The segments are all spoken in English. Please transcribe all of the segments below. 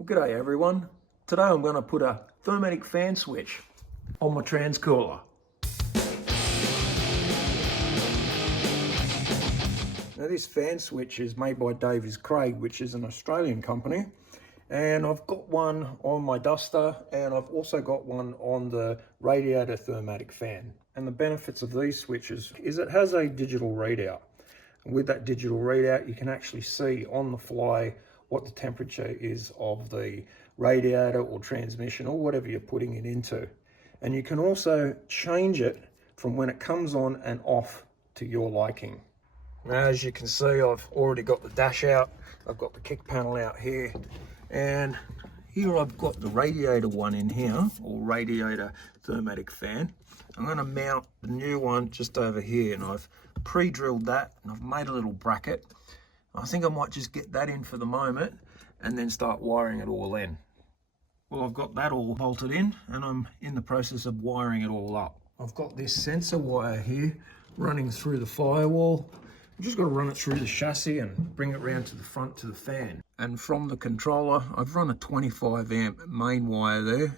Well, g'day everyone. Today I'm going to put a Thermatic fan switch on my transcooler. Now this fan switch is made by Davies Craig, which is an Australian company, and I've got one on my duster and I've also got one on the radiator Thermatic fan. And the benefits of these switches is it has a digital readout. And with that digital readout you can actually see on the fly what the temperature is of the radiator or transmission or whatever you're putting it into. And you can also change it from when it comes on and off to your liking. Now, as you can see, I've already got the dash out, I've got the kick panel out here, and here I've got the radiator one in here, or radiator Thermatic fan. I'm going to mount the new one just over here, and I've pre-drilled that and I've made a little bracket. I think I might just get that in for the moment and then start wiring it all in. Well, I've got that all bolted in and I'm in the process of wiring it all up. I've got this sensor wire here running through the firewall. I've just got to run it through the chassis and bring it round to the front to the fan. And from the controller, I've run a 25 amp main wire there,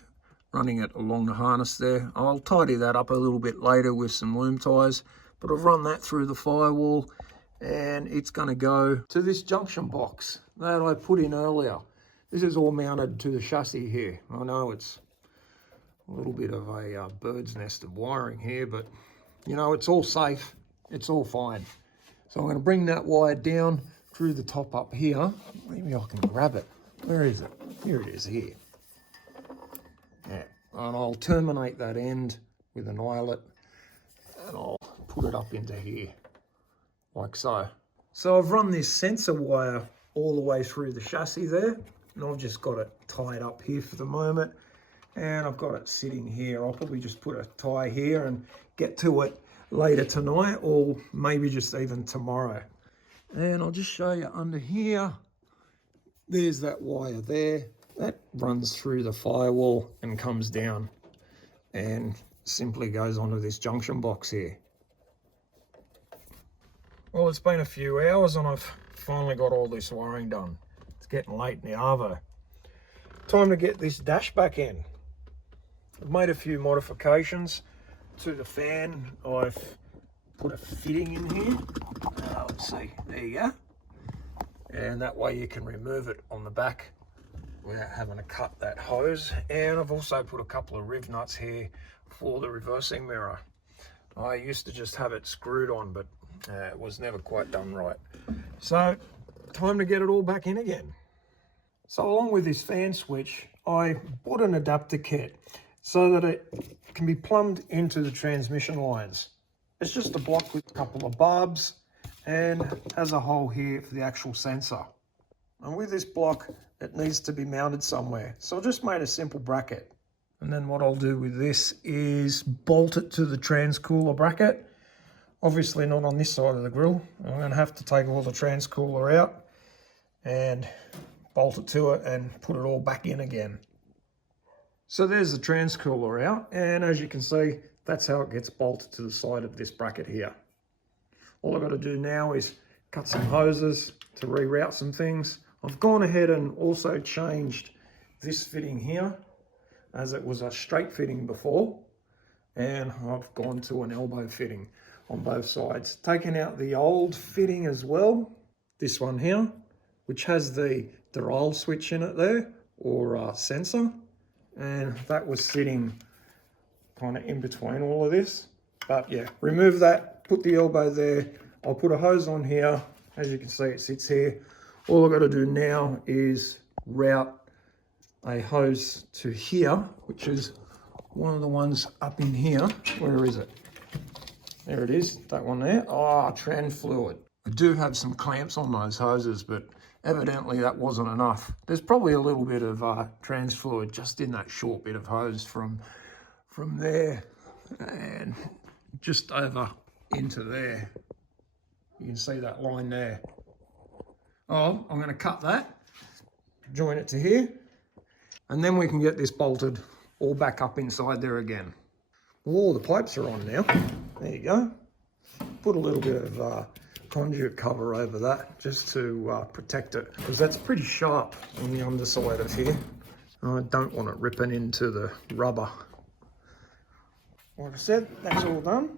running it along the harness there. I'll tidy that up a little bit later with some loom ties, but I've run that through the firewall. And it's going to go to this junction box that I put in earlier. This is all mounted to the chassis here. I know it's a little bit of a bird's nest of wiring here, but you know, it's all safe, it's all fine. So I'm going to bring that wire down through the top up here. Maybe I can grab it. Where is it? Here it is here. Yeah. And I'll terminate that end with an eyelet and I'll put it up into here. Like so. So I've run this sensor wire all the way through the chassis there, and I've just got it tied up here for the moment, and I've got it sitting here. I'll probably just put a tie here and get to it later tonight, or maybe just even tomorrow. And I'll just show you under here. There's that wire there. That runs through the firewall and comes down and simply goes onto this junction box here. Well, it's been a few hours and I've finally got all this wiring done. It's getting late in the arvo. Time to get this dash back in. I've made a few modifications to the fan. I've put a fitting in here. Let's see, there you go. And that way you can remove it on the back without having to cut that hose. And I've also put a couple of riv nuts here for the reversing mirror. I used to just have it screwed on, but it was never quite done right. So, time to get it all back in again. So along with this fan switch, I bought an adapter kit so that it can be plumbed into the transmission lines. It's just a block with a couple of barbs and has a hole here for the actual sensor. And with this block, it needs to be mounted somewhere. So I just made a simple bracket. And then what I'll do with this is bolt it to the transcooler bracket. Obviously not on this side of the grill. I'm going to have to take all the transcooler out and bolt it to it and put it all back in again. So there's the transcooler out, and as you can see, that's how it gets bolted to the side of this bracket here. All I've got to do now is cut some hoses to reroute some things. I've gone ahead and also changed this fitting here, as it was a straight fitting before, and I've gone to an elbow fitting on both sides. Taking out the old fitting as well, this one here, which has the dial switch in it there, or sensor, and that was sitting kind of in between all of this. But yeah, remove that, put the elbow there. I'll put a hose on here. As you can see, it sits here. All I've got to do now is route a hose to here, which is one of the ones up in here. Where is it? There it is, that one there. Trans fluid. I do have some clamps on those hoses, but evidently that wasn't enough. There's probably a little bit of trans fluid just in that short bit of hose from there and just over into there. You can see that line there. I'm going to cut that, join it to here, and then we can get this bolted all back up inside there again. Well, all the pipes are on now. There you go. Put a little bit of conduit cover over that just to protect it, because that's pretty sharp on the underside of here. I don't want it ripping into the rubber. Like I said, that's all done.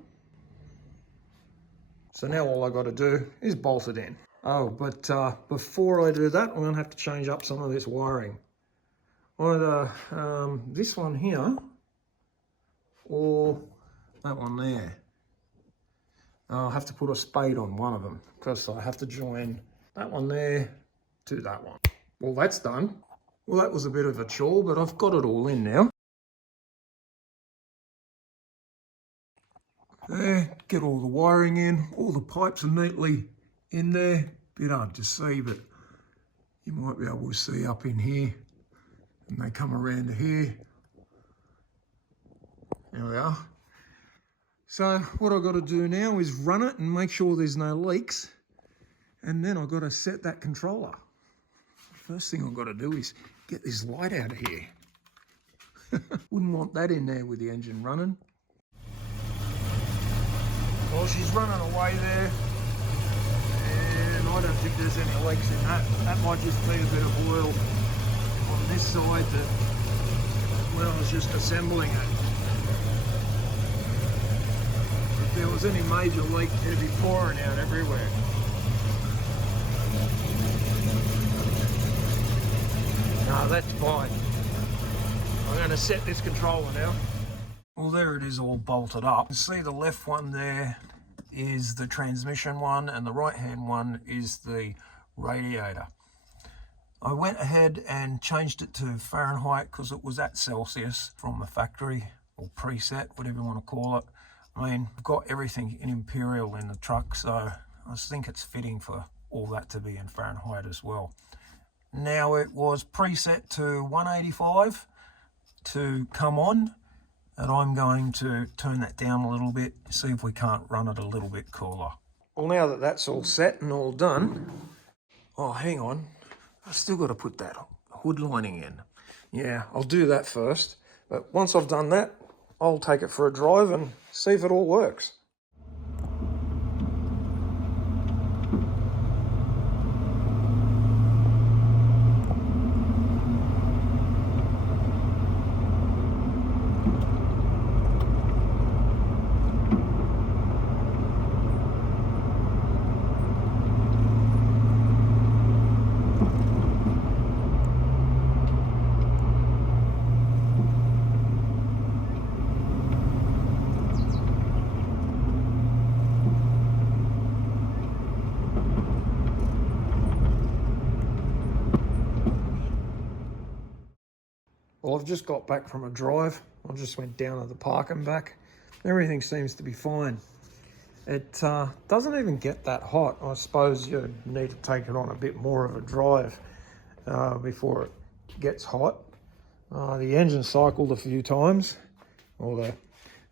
So now all I got to do is bolt it in. Oh, but before I do that, I'm going to have to change up some of this wiring. Either this one here or that one there. I'll have to put a spade on one of them because I have to join that one there to that one. Well, that's done. Well, that was a bit of a chore, but I've got it all in now. There, get all the wiring in, all the pipes are neatly in there. Bit hard to see, but you might be able to see up in here. And they come around to here. There we are. So what I've got to do now is run it and make sure there's no leaks. And then I've got to set that controller. First thing I've got to do is get this light out of here. Wouldn't want that in there with the engine running. Well, she's running away there. And I don't think there's any leaks in that. That might just be a bit of oil on this side that when I was just assembling it. If there was any major leak, it'd be pouring out everywhere. No, that's fine. I'm going to set this controller now. Well, there it is all bolted up. You see the left one there is the transmission one and the right hand one is the radiator. I went ahead and changed it to Fahrenheit because it was at Celsius from the factory, or preset, whatever you want to call it. I mean, I've got everything in Imperial in the truck, so I think it's fitting for all that to be in Fahrenheit as well. Now it was preset to 185 to come on, and I'm going to turn that down a little bit, see if we can't run it a little bit cooler. Well, now that that's all set and all done, oh, hang on, I've still got to put that hood lining in. Yeah, I'll do that first, but once I've done that, I'll take it for a drive and see if it all works. Well, I've just got back from a drive. I just went down to the park and back. Everything seems to be fine. It doesn't even get that hot. I suppose you need to take it on a bit more of a drive before it gets hot. The engine cycled a few times, or the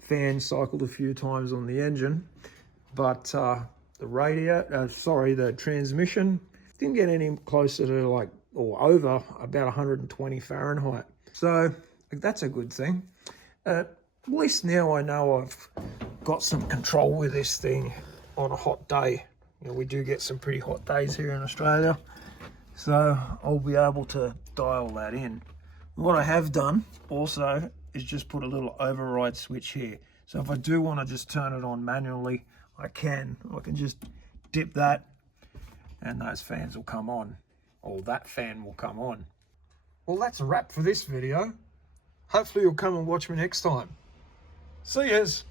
fan cycled a few times on the engine, but the transmission didn't get any closer to like, or over about 120 Fahrenheit. So that's a good thing. At least now I know I've got some control with this thing on a hot day. You know, we do get some pretty hot days here in Australia, so I'll be able to dial that in. What I have done also is just put a little override switch here. So if I do want to just turn it on manually, I can just dip that and those fans will come on, or that fan will come on. Well, that's a wrap for this video. Hopefully you'll come and watch me next time. See yas.